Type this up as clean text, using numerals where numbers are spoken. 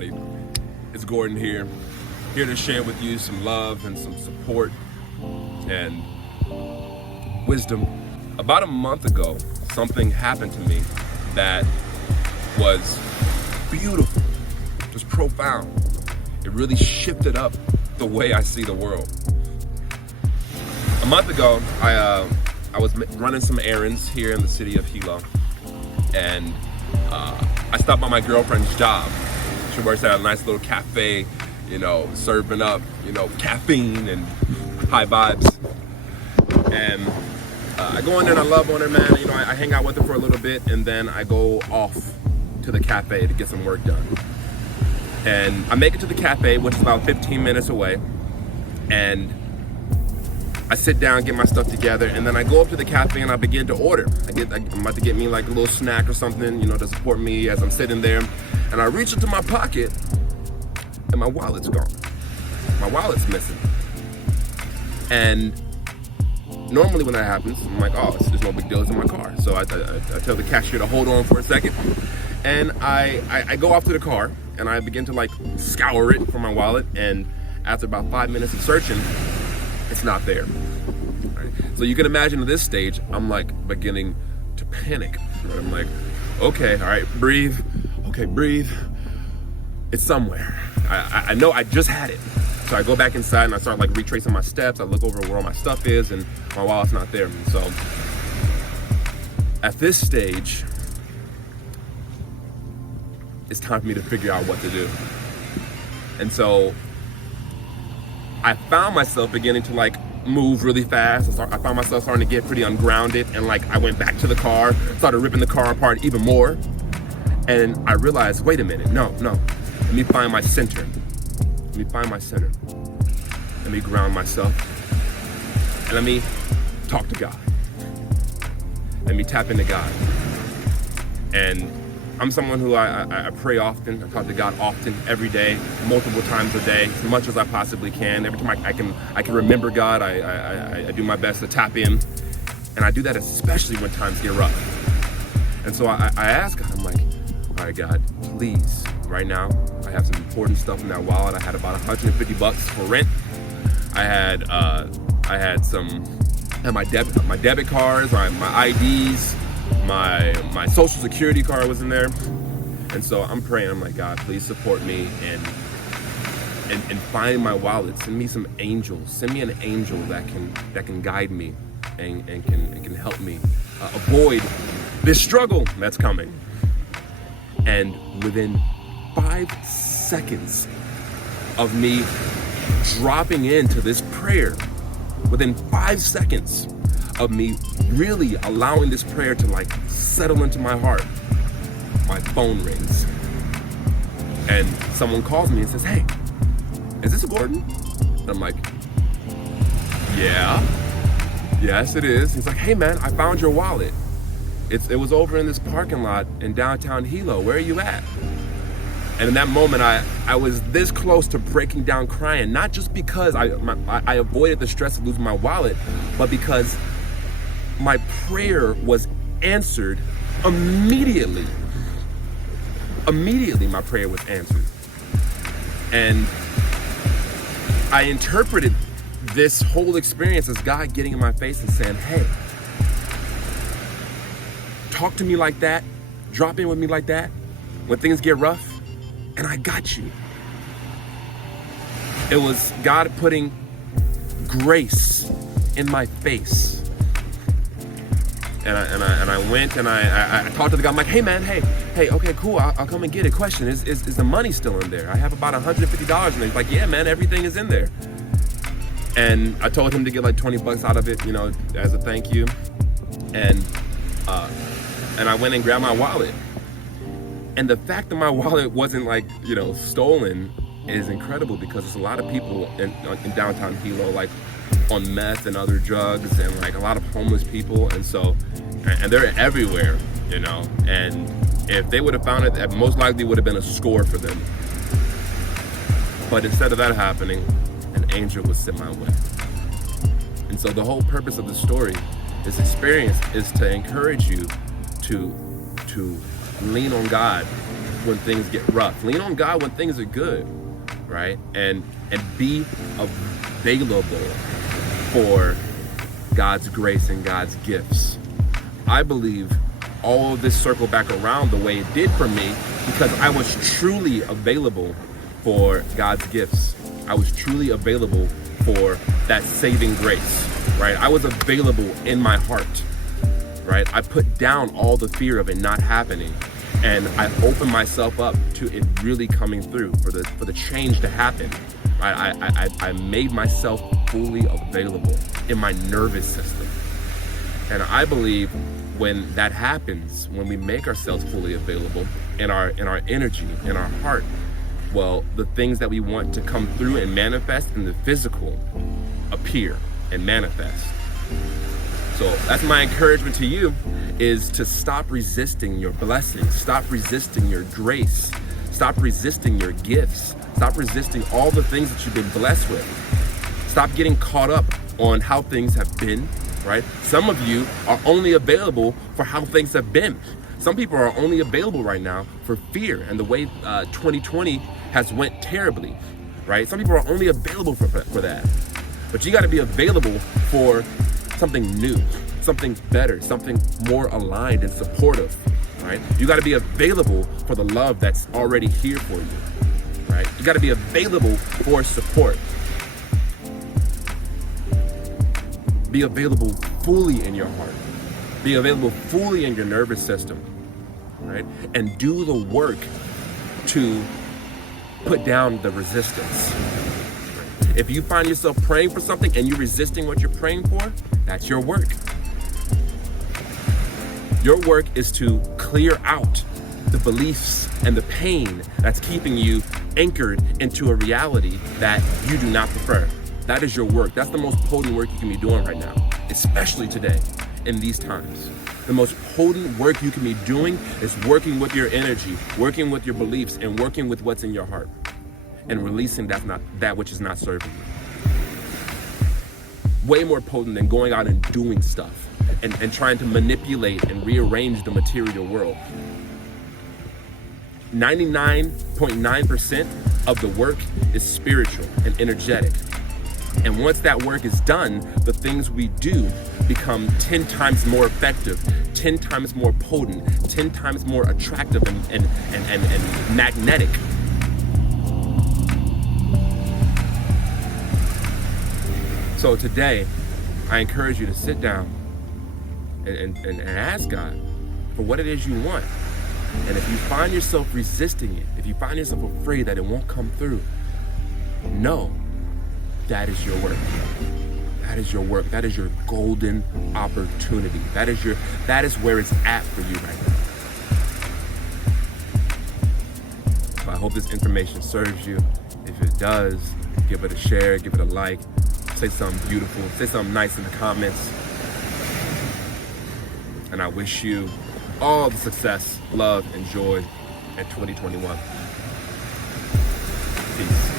everybody. It's Gordon here to share with you some love and some support and wisdom. About a month ago, something happened to me that was beautiful, just profound. It really shifted up the way I see the world. A month ago, I was running some errands here in the city of Hilo, and I stopped by my girlfriend's job. She works at a nice little cafe, serving up, caffeine and high vibes. And I go in there and I love on her, man. I hang out with her for a little bit, and then I go off to the cafe to get some work done. And I make it to the cafe, which is about 15 minutes away, and I sit down, get my stuff together, and then I go up to the cafe and I begin to order. I'm about to get me like a little snack or something, to support me as I'm sitting there. And I reach into my pocket, and my wallet's gone. My wallet's missing. And normally when that happens, I'm like, oh, there's no big deal, it's in my car. So I tell the cashier to hold on for a second. And I go off to the car, and I begin to scour it for my wallet. And after about 5 minutes of searching, it's not there. Right? So you can imagine at this stage, I'm beginning to panic. Right? I'm like, okay, all right, breathe. Okay, breathe. It's somewhere. I know I just had it. So I go back inside and I start retracing my steps. I look over where all my stuff is, and my wallet's not there. And so at this stage, it's time for me to figure out what to do. And so I found myself beginning to move really fast. I found myself starting to get pretty ungrounded, and I went back to the car, started ripping the car apart even more. And I realized, wait a minute, no. Let me find my center. Let me ground myself. And let me talk to God. Let me tap into God. And I'm someone who I pray often. I talk to God often, every day, multiple times a day, as much as I possibly can. Every time I can remember God, I do my best to tap in. And I do that especially when times get rough. And so I ask God, I'm like, all right, God, please, right now, I have some important stuff in that wallet. I had about $150 for rent. I had my debit cards, my IDs, my social security card was in there. And so I'm praying, I'm like, God, please support me and find my wallet. Send me some angels. Send me an angel that can guide me and can help me avoid this struggle that's coming. And within 5 seconds of me dropping into this prayer, within 5 seconds of me really allowing this prayer to settle into my heart, my phone rings. And someone calls me and says, hey, is this Gordon? And I'm like, yeah, yes it is. He's like, hey man, I found your wallet. It was over in this parking lot in downtown Hilo. Where are you at? And in that moment, I was this close to breaking down crying, not just because I avoided the stress of losing my wallet, but because my prayer was answered immediately. Immediately, my prayer was answered. And I interpreted this whole experience as God getting in my face and saying, hey, talk to me like that, drop in with me like that when things get rough, and I got you. It was God putting grace in my face. And I went and I talked to the guy. I'm like, hey man, hey, okay, cool, I'll come and get it. Question, is the money still in there? I have about $150 in there. He's like, yeah man, everything is in there. And I told him to get $20 out of it, as a thank you. And I went and grabbed my wallet. And the fact that my wallet wasn't stolen is incredible, because there's a lot of people in downtown Hilo on meth and other drugs, and a lot of homeless people, and they're everywhere, and if they would have found it, that most likely would have been a score for them. But instead of that happening, an angel was sent my way. And so the whole purpose of the story, this experience, is to encourage you to lean on God when things get rough. Lean on God when things are good, right? And be available for God's grace and God's gifts. I believe all of this circled back around the way it did for me because I was truly available for God's gifts. I was truly available for that saving grace, right? I was available in my heart, right? I put down all the fear of it not happening, and I opened myself up to it really coming through, for the change to happen. I made myself fully available in my nervous system. And I believe when that happens, when we make ourselves fully available in our energy, in our heart, well, the things that we want to come through and manifest in the physical appear and manifest. So that's my encouragement to you, is to stop resisting your blessings, stop resisting your grace, stop resisting your gifts, stop resisting all the things that you've been blessed with. Stop getting caught up on how things have been, right? Some of you are only available for how things have been. Some people are only available right now for fear and the way 2020 has went terribly, right? Some people are only available for that. But you got to be available for something new, something better, something more aligned and supportive, right? You got to be available for the love that's already here for you, right? You got to be available for support. Be available fully in your heart. Be available fully in your nervous system, right? And do the work to put down the resistance. If you find yourself praying for something and you're resisting what you're praying for, that's your work. Your work is to clear out the beliefs and the pain that's keeping you anchored into a reality that you do not prefer. That is your work. That's the most potent work you can be doing right now, especially today, in these times. The most potent work you can be doing is working with your energy, working with your beliefs, and working with what's in your heart, and releasing that which is not serving you. Way more potent than going out and doing stuff and trying to manipulate and rearrange the material world. 99.9% of the work is spiritual and energetic. And once that work is done, the things we do become 10 times more effective, 10 times more potent, 10 times more attractive and magnetic. So today, I encourage you to sit down and ask God for what it is you want. And if you find yourself resisting it, if you find yourself afraid that it won't come through, know that is your work. That is your work. That is your golden opportunity. That is where it's at for you right now. So I hope this information serves you. If it does, give it a share, give it a like, say something beautiful, say something nice in the comments. And I wish you all the success, love, and joy in 2021. Peace.